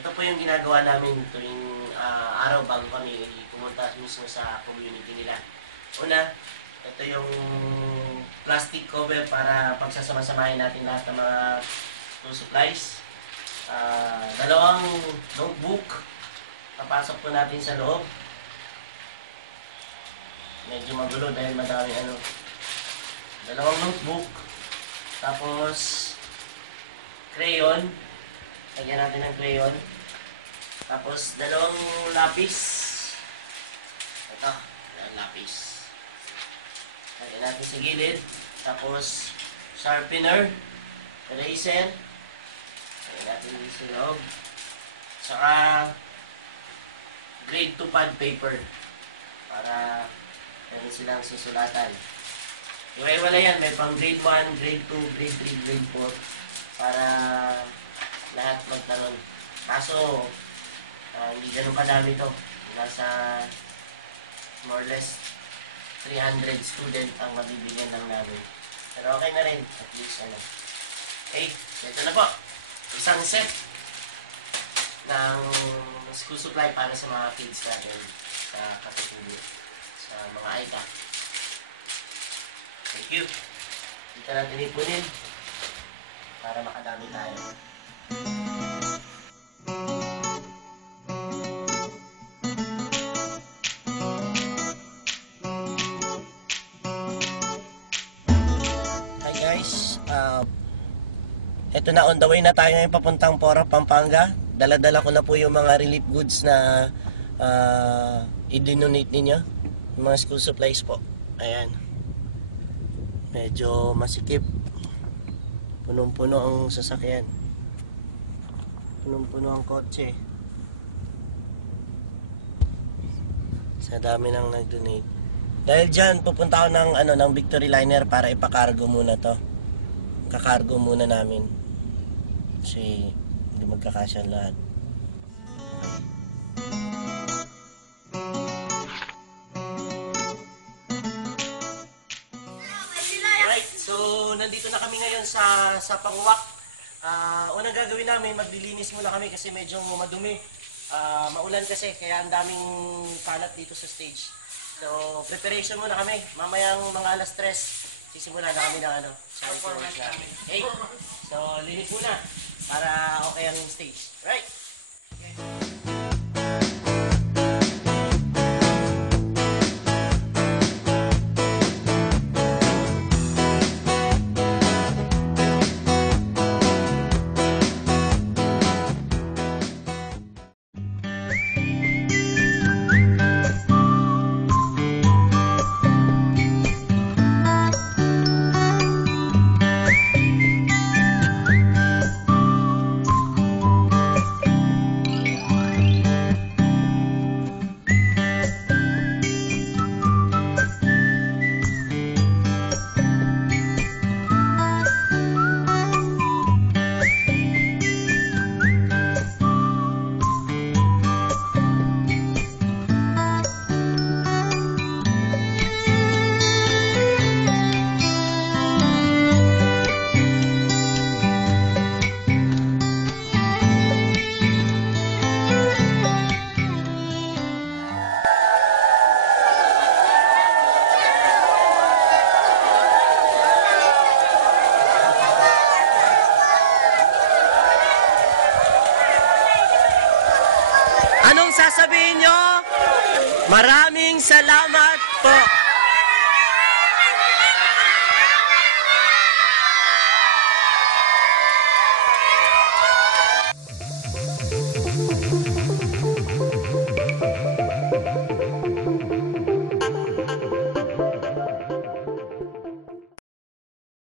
Ito po yung ginagawa namin tuwing araw bago kami pumunta mismo sa community nila. Una, ito yung plastic cover para pagsasama-samahin natin lahat ng mga school supplies. Dalawang notebook. Papasok po natin sa loob. Medyo magulo dahil madami dalawang notebook. Tapos crayon. Lagyan natin ng crayon. Tapos dalawang lapis. Ito, dalawang lapis. Lagyan natin sa gilid. Tapos sharpener, eraser. Lagyan natin dito sa loob. Saka grade 2 pad paper para meron silang susulatan. Iwa-iwala yan. May pang grade 1, grade 2, grade 3, grade 4 para lahat magkaroon. Kaso hindi ganun kadami to. Nasa more or less 300 student ang mabibigyan lang namin. Pero okay na rin. At least Okay, ito na po. Isang set ng school supply para sa mga kids natin sa katutubo, sa mga AICA. Thank you. Dito natin ipunin para makadami tayo. Hi guys, eto na, on the way na tayo ngayon papuntang Poro, Pampanga. Dala-dala ko na po yung mga relief goods na i-donate ninyo. Yung mga school supplies po. Ayan. Medyo masikip. Punong-puno ang sasakyan. Punong-puno ang kotse. Sa dami nang nag-donate. Dahil dyan, pupunta ako ng Victory Liner para ipakargo muna to. Kakargo muna namin. Kasi hindi magkakasya lahat. Right, so nandito na kami ngayon sa Panguwak. Unang gagawin namin, maglilinis muna kami kasi medyo madumi. Maulan kasi, kaya ang daming kalat dito sa stage. So, preparation muna kami. Mamayang mga alas 3, sisimula na kami ng performance namin. Okay? So, linis muna para okay ang stage. Right? Okay. Anong sasabihin nyo? Maraming salamat po.